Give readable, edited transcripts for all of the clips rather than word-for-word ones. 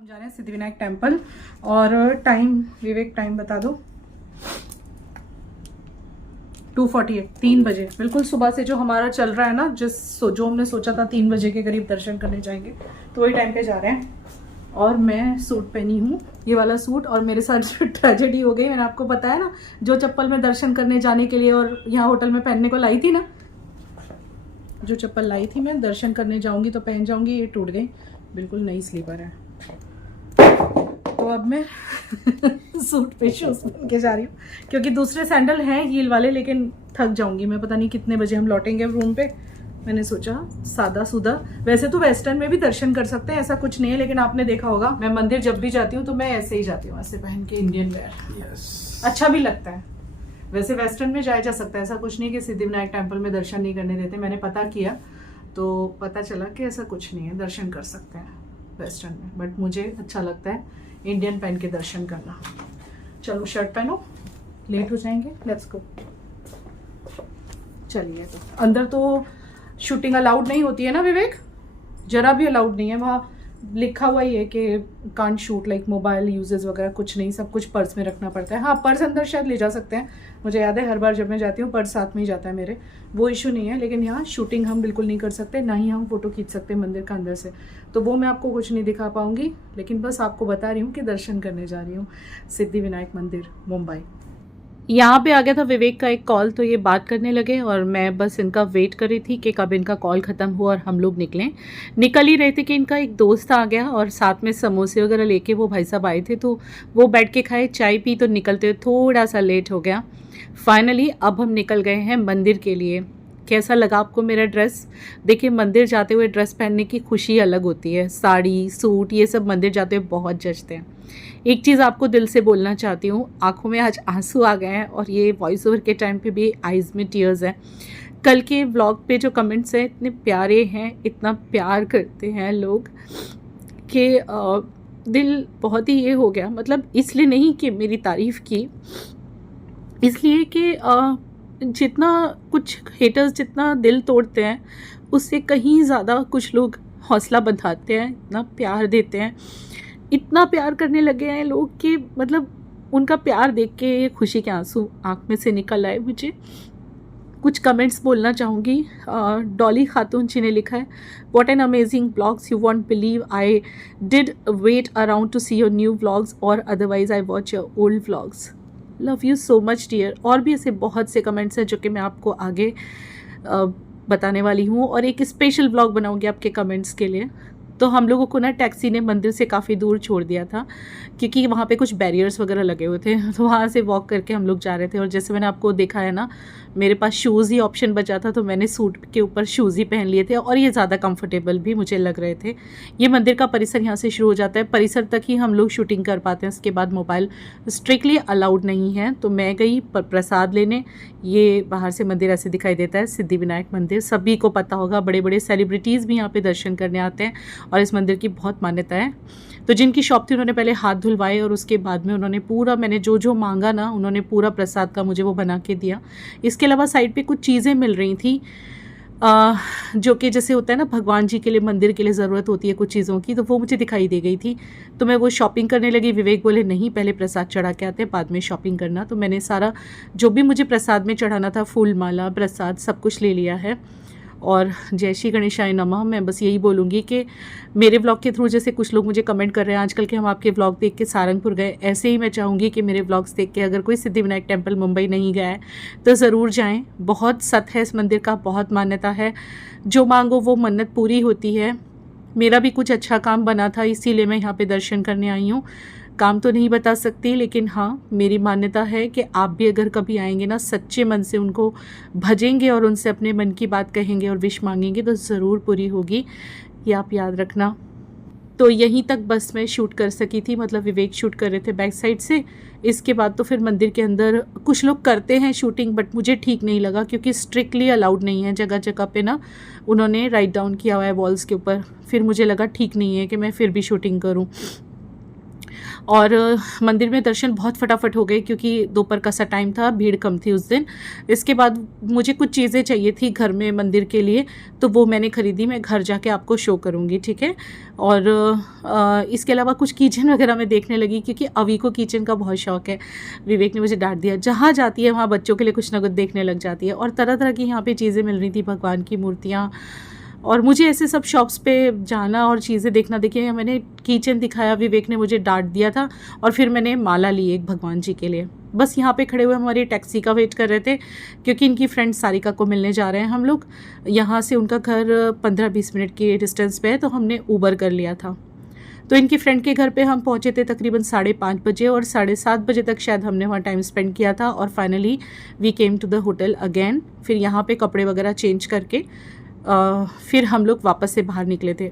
हम जा रहे हैं सिद्धिविनायक टेम्पल और टाइम विवेक टाइम बता दो। 2:48 3 बजे बिल्कुल सुबह से जो हमारा चल रहा है ना, जो हमने सोचा था 3 बजे के करीब दर्शन करने जाएंगे, तो वही टाइम पे जा रहे हैं। और मैं सूट पहनी हूँ, ये वाला सूट, और मेरे साथ जो ट्रेजेडी हो गई, मैंने आपको बताया ना, जो चप्पल मैं दर्शन करने जाने के लिए और यहाँ होटल में पहनने को लाई थी ना, जो चप्पल लाई थी मैं दर्शन करने जाऊंगी तो पहन जाऊंगी, ये टूट गई, बिल्कुल नई स्लीपर है। तो अब मैं सूट पे शूज पहन के जा रही हूँ, क्योंकि दूसरे सैंडल हैं हील वाले, लेकिन थक जाऊंगी मैं, पता नहीं कितने बजे हम लौटेंगे रूम पे। मैंने सोचा सादा सुदा, वैसे तो वेस्टर्न में भी दर्शन कर सकते हैं, ऐसा कुछ नहीं है, लेकिन आपने देखा होगा मैं मंदिर जब भी जाती हूँ तो मैं ऐसे ही जाती हूँ, ऐसे पहन के इंडियन वेयर। अच्छा भी लगता है, वैसे वेस्टर्न में जाया जा सकता है, ऐसा कुछ नहीं कि सिद्धिविनायक टेम्पल में दर्शन नहीं करने देते। मैंने पता किया तो पता चला कि ऐसा कुछ नहीं है, दर्शन कर सकते हैं वेस्टर्न में, बट मुझे अच्छा लगता है इंडियन पहन के दर्शन करना। चलो शर्ट पहनो, लेट हो जाएंगे, लेट्स गो। चलिए, तो अंदर तो शूटिंग अलाउड नहीं होती है ना विवेक, जरा भी अलाउड नहीं है, वहाँ लिखा हुआ ही है कि can't shoot like mobile uses वगैरह कुछ नहीं, सब कुछ पर्स में रखना पड़ता है। हाँ, पर्स अंदर शायद ले जा सकते हैं, मुझे याद है हर बार जब मैं जाती हूँ पर्स साथ में ही जाता है मेरे, वो इशू नहीं है। लेकिन यहाँ शूटिंग हम बिल्कुल नहीं कर सकते, ना ही हम फोटो खींच सकते मंदिर का अंदर से, तो वो मैं आपको कुछ नहीं दिखा पाऊंगी, लेकिन बस आपको बता रही हूँ कि दर्शन करने जा रही हूँ सिद्धिविनायक मंदिर मुंबई। यहाँ पे आ गया था विवेक का एक कॉल, तो ये बात करने लगे और मैं बस इनका वेट कर रही थी कि कब इनका कॉल ख़त्म हुआ और हम लोग निकल ही रहे थे कि इनका एक दोस्त आ गया और साथ में समोसे वगैरह लेके वो भाई साहब आए थे, तो वो बैठ के खाए, चाय पी, तो निकलते हुए थोड़ा सा लेट हो गया। फाइनली अब हम निकल गए हैं मंदिर के लिए। कैसा लगा आपको मेरा ड्रेस? देखिए, मंदिर जाते हुए ड्रेस पहनने की खुशी अलग होती है, साड़ी सूट ये सब मंदिर जाते हुए बहुत जचते हैं। एक चीज़ आपको दिल से बोलना चाहती हूँ, आंखों में आज आंसू आ गए हैं और ये वॉइस ओवर के टाइम पे भी आइज़ में टीयर्स हैं। कल के व्लॉग पे जो कमेंट्स हैं इतने प्यारे हैं, इतना प्यार करते हैं लोग कि दिल बहुत ही ये हो गया। मतलब इसलिए नहीं कि मेरी तारीफ़ की, इसलिए कि जितना कुछ हेटर्स जितना दिल तोड़ते हैं, उससे कहीं ज़्यादा कुछ लोग हौसला बंधाते हैं, इतना प्यार देते हैं, इतना प्यार करने लगे हैं लोग कि मतलब उनका प्यार देख के खुशी के आंसू आँख में से निकल आए। मुझे कुछ कमेंट्स बोलना चाहूँगी। डॉली खातून जी ने लिखा है, what an amazing vlogs, you won't believe I did wait around to see your new vlogs और otherwise I watch your old vlogs, love you so much dear. और भी ऐसे बहुत से कमेंट्स हैं जो कि मैं आपको आगे बताने वाली हूँ, और एक स्पेशल व्लॉग बनाऊँगी आपके कमेंट्स के लिए। तो हम लोगों को ना टैक्सी ने मंदिर से काफ़ी दूर छोड़ दिया था, क्योंकि वहाँ पे कुछ बैरियर्स वगैरह लगे हुए थे, तो वहाँ से वॉक करके हम लोग जा रहे थे। और जैसे मैंने आपको देखा है ना, मेरे पास शूज़ ही ऑप्शन बचा था, तो मैंने सूट के ऊपर शूज़ ही पहन लिए थे और ये ज़्यादा कंफर्टेबल भी मुझे लग रहे थे। ये मंदिर का परिसर यहाँ से शुरू हो जाता है, परिसर तक ही हम लोग शूटिंग कर पाते हैं, उसके बाद मोबाइल स्ट्रिक्टली अलाउड नहीं है। तो मैं गई प्रसाद लेने, ये बाहर से मंदिर ऐसे दिखाई देता है, सिद्धिविनायक मंदिर, सभी को पता होगा, बड़े बड़े सेलिब्रिटीज़ भी यहाँ पे दर्शन करने आते हैं और इस मंदिर की बहुत मान्यता है। तो जिनकी शॉप थी उन्होंने पहले हाथ धुलवाए और उसके बाद में उन्होंने पूरा, मैंने जो जो मांगा ना, उन्होंने पूरा प्रसाद का मुझे वो बना के दिया। इसके अलावा साइड पे कुछ चीज़ें मिल रही थी जो कि जैसे होता है ना, भगवान जी के लिए, मंदिर के लिए ज़रूरत होती है कुछ चीज़ों की, तो वो मुझे दिखाई दे गई थी, तो मैं वो शॉपिंग करने लगी। विवेक बोले नहीं, पहले प्रसाद चढ़ा के आते हैं, बाद में शॉपिंग करना। तो मैंने सारा जो भी मुझे प्रसाद में चढ़ाना था, फूल माला प्रसाद सब कुछ ले लिया है। और जय श्री गणेशाय नमः। मैं बस यही बोलूँगी कि मेरे व्लॉग के थ्रू, जैसे कुछ लोग मुझे कमेंट कर रहे हैं आजकल के हम आपके व्लॉग देख के सारंगपुर गए, ऐसे ही मैं चाहूँगी कि मेरे व्लॉग्स देख के अगर कोई सिद्धिविनायक टेम्पल मुंबई नहीं गया है तो ज़रूर जाएं। बहुत सत है इस मंदिर का, बहुत मान्यता है, जो मांगो वो मन्नत पूरी होती है। मेरा भी कुछ अच्छा काम बना था, इसीलिए मैं यहाँ पर दर्शन करने आई हूँ। काम तो नहीं बता सकती, लेकिन हाँ, मेरी मान्यता है कि आप भी अगर कभी आएंगे ना, सच्चे मन से उनको भजेंगे और उनसे अपने मन की बात कहेंगे और विश मांगेंगे तो ज़रूर पूरी होगी, ये आप याद रखना। तो यहीं तक बस मैं शूट कर सकी थी, मतलब विवेक शूट कर रहे थे बैक साइड से। इसके बाद तो फिर मंदिर के अंदर कुछ लोग करते हैं शूटिंग, बट मुझे ठीक नहीं लगा, क्योंकि स्ट्रिक्टली अलाउड नहीं है। जगह जगह पे ना उन्होंने राइट डाउन किया हुआ है वॉल्स के ऊपर, फिर मुझे लगा ठीक नहीं है कि मैं फिर भी शूटिंग करूँ। और मंदिर में दर्शन बहुत फटाफट हो गए क्योंकि दोपहर का सा टाइम था, भीड़ कम थी उस दिन। इसके बाद मुझे कुछ चीज़ें चाहिए थी घर में मंदिर के लिए, तो वो मैंने ख़रीदी, मैं घर जाके आपको शो करूँगी, ठीक है। और इसके अलावा कुछ किचन वगैरह मैं देखने लगी क्योंकि अवी को किचन का बहुत शौक है। विवेक ने मुझे डांट दिया, जहाँ जाती है वहाँ बच्चों के लिए कुछ ना कुछ देखने लग जाती है। और तरह तरह की यहाँ पे चीज़ें मिल रही थी, भगवान की मूर्तियाँ, और मुझे ऐसे सब शॉप्स पे जाना और चीज़ें देखना। देखिए मैंने किचन दिखाया, विवेक ने मुझे डांट दिया था, और फिर मैंने माला ली एक भगवान जी के लिए। बस यहाँ पे खड़े हुए हमारी टैक्सी का वेट कर रहे थे क्योंकि इनकी फ्रेंड सारिका को मिलने जा रहे हैं हम लोग। यहाँ से उनका घर 15-20 मिनट के डिस्टेंस पे है, तो हमने ऊबर कर लिया था। तो इनकी फ्रेंड के घर पे हम पहुँचे थे तकरीबन 5:30 बजे, और 7:30 बजे तक शायद हमने वहाँ टाइम स्पेंड किया था। और finally we came to the hotel again. फिर यहाँ पे कपड़े वगैरह चेंज करके फिर हम लोग वापस से बाहर निकले थे।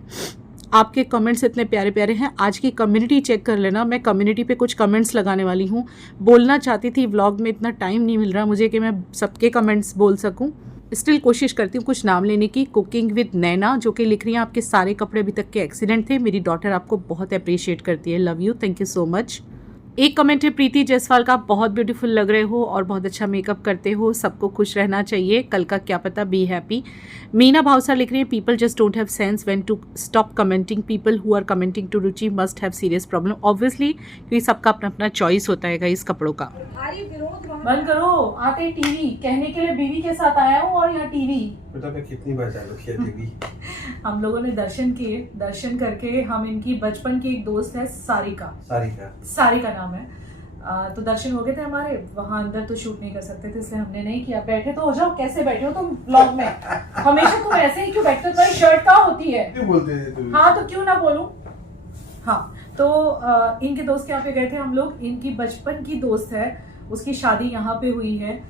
आपके कमेंट्स इतने प्यारे प्यारे हैं। आज की कम्युनिटी चेक कर लेना, मैं कम्युनिटी पे कुछ कमेंट्स लगाने वाली हूँ। बोलना चाहती थी, व्लॉग में इतना टाइम नहीं मिल रहा मुझे कि मैं सबके कमेंट्स बोल सकूँ। स्टिल कोशिश करती हूँ कुछ नाम लेने की। कुकिंग विद नैना जो कि लिख रही हैं, आपके सारे कपड़े अभी तक के एक्सीलेंट थे, मेरी डॉटर आपको बहुत अप्रिशिएट करती है, love you, thank you so much. एक कमेंट है प्रीति जायसवाल का, बहुत ब्यूटीफुल लग रहे हो और बहुत अच्छा मेकअप करते हो, सबको खुश रहना चाहिए, कल का क्या पता, बी हैप्पी। मीना भावसा लिख रही है, people just don't have sense when to stop commenting, people who are commenting to Ruchi must have serious problem. Obviously क्योंकि सबका अपना अपना चॉइस होता है इस कपड़ों का। बंद करो, आते टीवी कहने के लिए बीवी के साथ आया हूँ और यहाँ टीवी। पता मैं कितनी बार चालू किया टीवी। हम लोगों ने दर्शन किए, दर्शन करके हम इनकी बचपन की एक दोस्त है सारिका नाम है, तो दर्शन हो गए थे हमारे। वहाँ अंदर तो शूट नहीं कर सकते थे इसलिए हमने नहीं किया। बैठे तो हो जाओ, कैसे बैठे हो तुम व्लॉग में? हमेशा तुम ऐसे ही क्यों बैठते हो? तुम्हारी शर्ट कहाँ होती है? क्यों बोलते थे तुम? हाँ तो क्यों ना बोलूं। हाँ तो इनके दोस्त के यहाँ पे गए थे हम लोग। इनकी बचपन की दोस्त है, उसकी शादी यहाँ पे हुई है।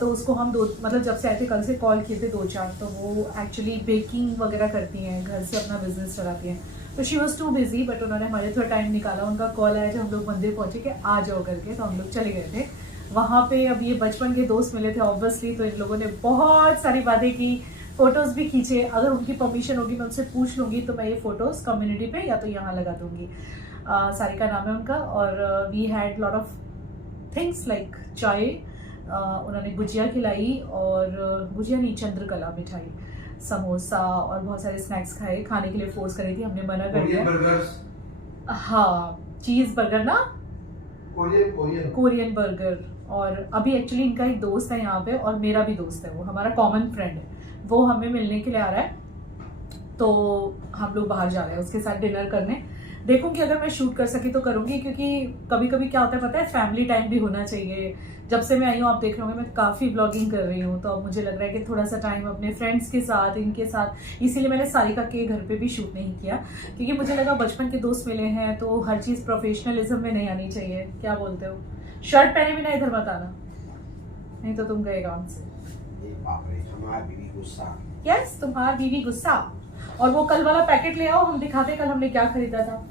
तो उसको हम मतलब जब से आए थे कल से कॉल किए थे 2-4, तो वो एक्चुअली बेकिंग वगैरह करती हैं, घर से अपना बिजनेस चलाती हैं। तो she was too busy, but उन्होंने हमारे थोड़ा टाइम निकाला। उनका कॉल आया जब हम लोग मंदिर पहुंचे कि आ जाओ करके, तो हम लोग चले गए थे वहाँ पे। अब ये बचपन के दोस्त मिले थे ऑब्वियसली, तो इन लोगों ने बहुत सारी बातें की, फोटोज़ भी खींचे। अगर उनकी परमिशन होगी मैं उनसे पूछ लूँगी तो मैं ये फ़ोटोज़ कम्युनिटी पे या तो यहाँ लगा दूँगी। सारिका नाम है उनका। और we had lot of things like chai, उन्होंने गुजिया खिलाई, और गुजिया नहीं, चंद्रकला मिठाई, समोसा और बहुत सारे स्नैक्स खाए। खाने के लिए फोर्स करी थी, हमने मना कर दिया। हाँ चीज़ बर्गर ना, कोरियन बर्गर। और अभी एक्चुअली इनका एक दोस्त है यहाँ पे, और मेरा भी दोस्त है, वो हमारा कॉमन फ्रेंड है, वो हमें मिलने के लिए आ रहा है। तो हम लोग बाहर जा रहे हैं उसके साथ डिनर करने। देखूंगी अगर मैं शूट कर सकी तो करूंगी, क्योंकि कभी कभी क्या होता है पता है, फैमिली टाइम भी होना चाहिए। जब से मैं आई हूँ आप देख रहे होंगे मैं काफ़ी ब्लॉगिंग कर रही हूँ, तो अब मुझे लग रहा है कि थोड़ा सा टाइम अपने फ्रेंड्स के साथ, इनके साथ, इसीलिए मैंने सारिका के घर पे भी शूट नहीं किया, क्योंकि मुझे लगा बचपन के दोस्त मिले हैं तो हर चीज़ प्रोफेशनलिज्म में नहीं आनी चाहिए। क्या बोलते हो? शर्ट पहने बिना इधर मत आना, नहीं तो तुम गए काम से। यस, तुम्हारी बीवी गुस्सा। और वो कल वाला पैकेट ले आओ, हम दिखाते कल हमने क्या खरीदा था।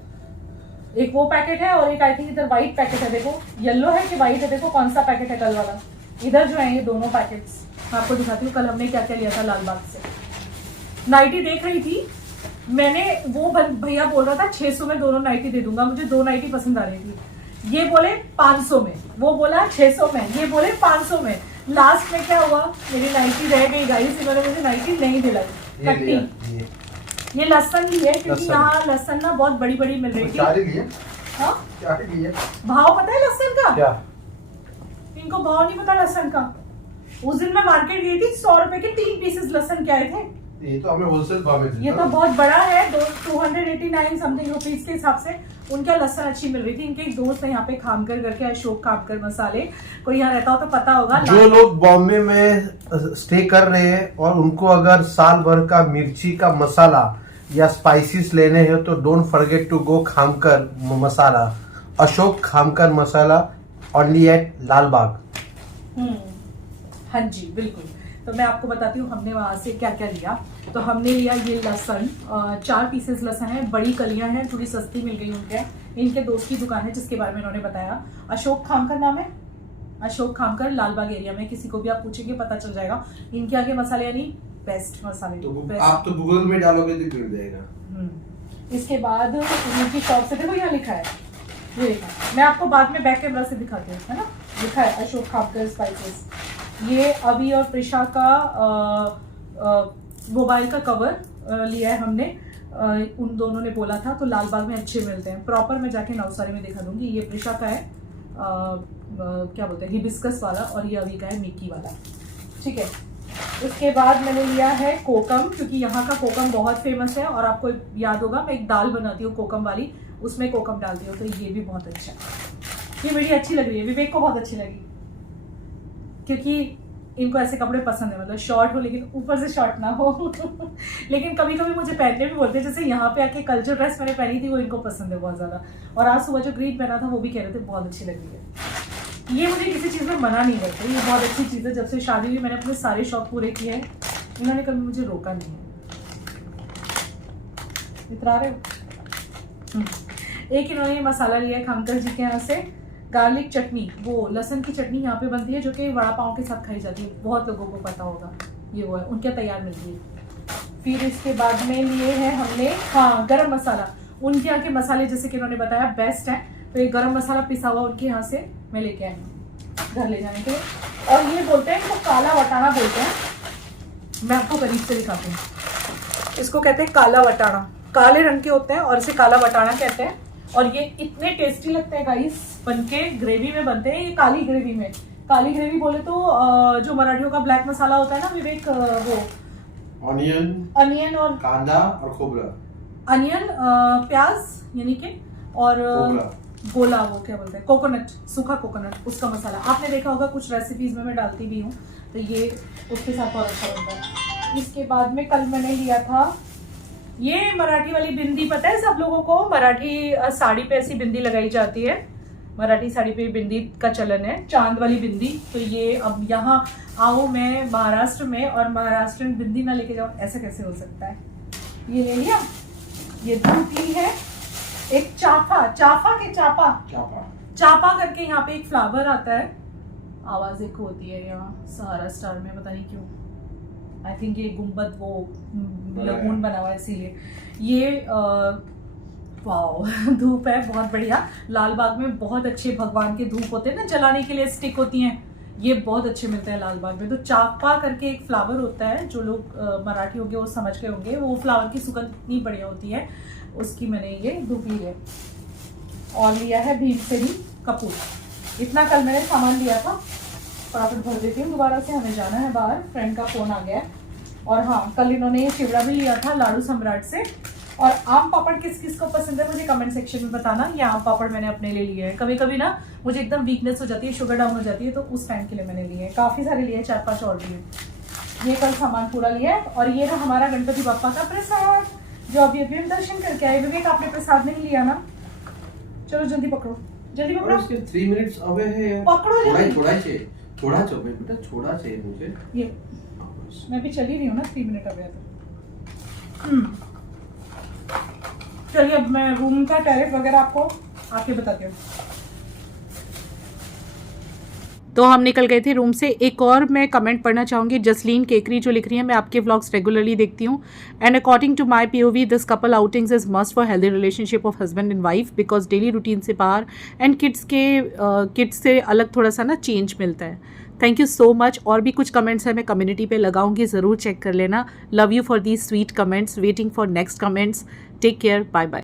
एक वो पैकेट है और एक आई थिंक इधर व्हाइट पैकेट है, देखो येलो है कि व्हाइट है, देखो कौन सा पैकेट है कल वाला। इधर जो है ये दोनों पैकेट्स मैं आपको दिखाती हूँ, कल हमने क्या क्या लिया था लालबाग से। नाइटी देख रही थी मैंने, वो भैया बोल रहा था 600 में दोनों नाइटी दे दूंगा, मुझे 2 नाइटी पसंद आ रही थी। ये बोले 500 में, वो बोला 600 में, ये बोले 500 में। लास्ट में क्या हुआ, मेरी नाइटी रह गई गाइस, इन्होंने मुझे नाइटी नहीं दिलाई। ये लहसन ली है क्योंकि यहाँ लहसन ना बहुत बड़ी बड़ी मिल रही थी। भाव पता है लहसन का? क्या? इनको भाव नहीं पता लहसन का। उस दिन मैं मार्केट गई थी, 100 रुपए के 3 पीसेस लहसन के आए थे। ये तो हमें होलसेल भाव में, ये तो बहुत बड़ा है, 289 समथिंग रुपीज के हिसाब से उनका लहसन अच्छी मिल रही थी। इनके एक दोस्त है यहाँ पे खामकर करके, अशोक खामकर मसाले, कोई यहाँ रहता हो तो पता होगा। जो लोग बॉम्बे में स्टे कर रहे हैं और उनको अगर साल भर का मिर्ची का मसाला या स्पाइसेस लेने हैं तो don't forget to go Khamkar masala, Ashok Khamkar masala, only at Lalbaug. हाँ जी बिल्कुल। तो मैं आपको बताती हूँ हमने वहां से क्या क्या लिया। तो हमने लिया ये लहसन, 4 पीसेस लहसन है, बड़ी कलियां हैं, थोड़ी सस्ती मिल गई उनके। इनके दोस्त की दुकान है जिसके बारे में उन्होंने बताया, अशोक खामकर नाम है, अशोक खामकर, लालबाग एरिया में। किसी को भी आप पूछेंगे पता चल जाएगा। इनके आगे मसाले यानी बेस्ट मसाले, तो बेस्ट। आप तो गूगल में डालोगे तो मिल जाएगा। इसके बाद इनकी शॉप से देखो यहाँ लिखा है, ये देखा, मैं आपको बाद में बैक कैमरा से दिखाती हूँ, है ना। लिखा है अशोक खापकर स्पाइसेस। ये अभी और प्रिशा का मोबाइल का कवर लिया है हमने। उन दोनों ने बोला था, तो लाल बाग में अच्छे मिलते हैं। प्रॉपर मैं जाके नवसारी में दिखा दूंगी। ये प्रिशा का है क्या बोलते हैं, हिबिस्कस वाला, और ये अभी का है मिक्की वाला, ठीक है। उसके बाद मैंने लिया है कोकम, क्योंकि यहाँ का कोकम बहुत फेमस है। और आपको याद होगा मैं एक दाल बनाती हूँ कोकम वाली, उसमें कोकम डालती हूँ, तो ये भी बहुत अच्छा है। ये वीडियो अच्छी लग रही है, विवेक को बहुत अच्छी लगी, क्योंकि इनको ऐसे कपड़े पसंद है, मतलब शॉर्ट हो लेकिन ऊपर से शॉर्ट ना हो। लेकिन कभी कभी मुझे पहनने भी बोलते हैं, जैसे यहाँ पे आके कल्चर ड्रेस मैंने पहनी थी, वो इनको पसंद है बहुत ज्यादा। और आज सुबह जो ग्रीन पहना था वो भी कह रहे थे बहुत अच्छी लग रही है। ये मुझे किसी चीज में मना नहीं करते, ये बहुत अच्छी चीज है। जब से शादी हुई मैंने अपने सारे शौक पूरे किए हैं, इन्होंने कभी मुझे रोका नहीं है। इतरा रहे हो। एक इन्होंने ये मसाला लिया है खंकर जी के यहाँ से, गार्लिक चटनी, वो लहसुन की चटनी यहाँ पे बनती है, जो कि वड़ा पाव के साथ खाई जाती है, बहुत लोगों को पता होगा। ये वो है, उनके तैयार मिलती है। फिर इसके बाद में लिए हैं हमने, हाँ, गरम मसाला। उनके यहाँ के मसाले जैसे कि उन्होंने बताया बेस्ट है, तो ये गरम मसाला पिसा हुआ उनके यहाँ से मैं लेके आई हूँ घर ले जाने के लिए। और ये बोलते हैं, इनको काला वटाना बोलते हैं। मैं आपको करीब से दिखाती हूँ। इसको कहते हैं काला वटाना, काले रंग के होते हैं और इसे काला वटाना कहते हैं। और ये इतने टेस्टी लगते हैं गाइस, बनके ग्रेवी में बनते हैं। ये काली ग्रेवी में, काली ग्रेवी बोले तो जो मराठियों का ब्लैक मसाला होता है ना विवेक, वो अनियन और कांदा और खोबरा, अनियन प्याज यानी कि, और गोला, वो क्या बोलते हैं, कोकोनट, सूखा कोकोनट, उसका मसाला आपने देखा होगा कुछ रेसिपीज में मैं डालती भी हूँ, तो ये उसके साथ और अच्छा बनता है। इसके बाद में कल मैंने लिया था ये मराठी वाली बिंदी, पता है सब लोगों को, मराठी साड़ी पे ऐसी बिंदी लगाई जाती है, मराठी साड़ी पे बिंदी का चलन है, चांद वाली बिंदी। तो ये अब यहाँ आओ मैं महाराष्ट्र में और महाराष्ट्र में बिंदी ना लेके जाओ, ऐसा कैसे हो सकता है। ये ले लिया। ये दूध ली है, एक चाफा, चापा करके यहाँ पे एक फ्लावर आता है, आवाज एक होती है यहाँ सहारा स्टार में, पता नहीं क्यों, आई थिंक ये गुम्बद वो लगून बना हुआ है इसीलिए। ये वाओ धूप है बहुत बढ़िया। लाल बाग में बहुत अच्छे भगवान के धूप होते हैं ना, जलाने के लिए स्टिक होती हैं, ये बहुत अच्छे मिलते हैं लाल बाग में। तो चापा करके एक फ्लावर होता है, जो लोग मराठी होंगे वो समझ गए होंगे, वो फ्लावर की सुगंध इतनी बढ़िया होती है, उसकी मैंने ये धूप ली है। और लिया है भीमसेनी कपूर, इतना कल मैंने सामान लिया था, फटाफट भर देती हूँ दोबारा से, हमें जाना है बाहर, फ्रेंड का फोन आ गया है। और हाँ, कल इन्होंने ये चिवड़ा भी लिया था लाडू सम्राट से। और आम पापड़ किस किस को पसंद है मुझे कमेंट सेक्शन में बताना। ये आम पापड़ मैंने अपने लिए लिए हैं, कभी कभी ना मुझे एकदम वीकनेस हो जाती है, शुगर डाउन हो जाती है, तो उस टाइम के लिए मैंने लिए हैं। काफ़ी सारे लिए, 4-5 और लिए। ये कल सामान पूरा लिया है। और ये रहा हमारा गणपति बप्पा का प्रसाद, जो अभी अभी हम दर्शन करके आए। विवेक आपने प्रसाद नहीं लिया ना, चलो जल्दी पकड़ो, जल्दी पकड़ो, 3 मिनट्स अवे है, पकड़ो जल्दी, थोड़ा चाहिए बेटा, थोड़ा चाहिए मुझे। ये मैं भी चली रही हूँ ना, 3 मिनट अवे तो। चलिए अब मैं रूम का टैरिफ वगैरह आपको आके बताती हूँ। तो हम निकल गए थे रूम से। एक और मैं कमेंट पढ़ना चाहूँगी, जसलीन केकरी जो लिख रही है, मैं आपके व्लॉग्स रेगुलरली देखती हूँ, and according to my POV this couple outings is must for healthy relationship of husband and wife, because daily routine से बाहर एंड किड्स से अलग थोड़ा सा ना चेंज मिलता है। Thank you so much. और भी कुछ कमेंट्स है मैं कम्युनिटी पे लगाऊंगी, ज़रूर चेक कर लेना। Love you for these sweet comments, waiting for next comments. Take care, bye bye.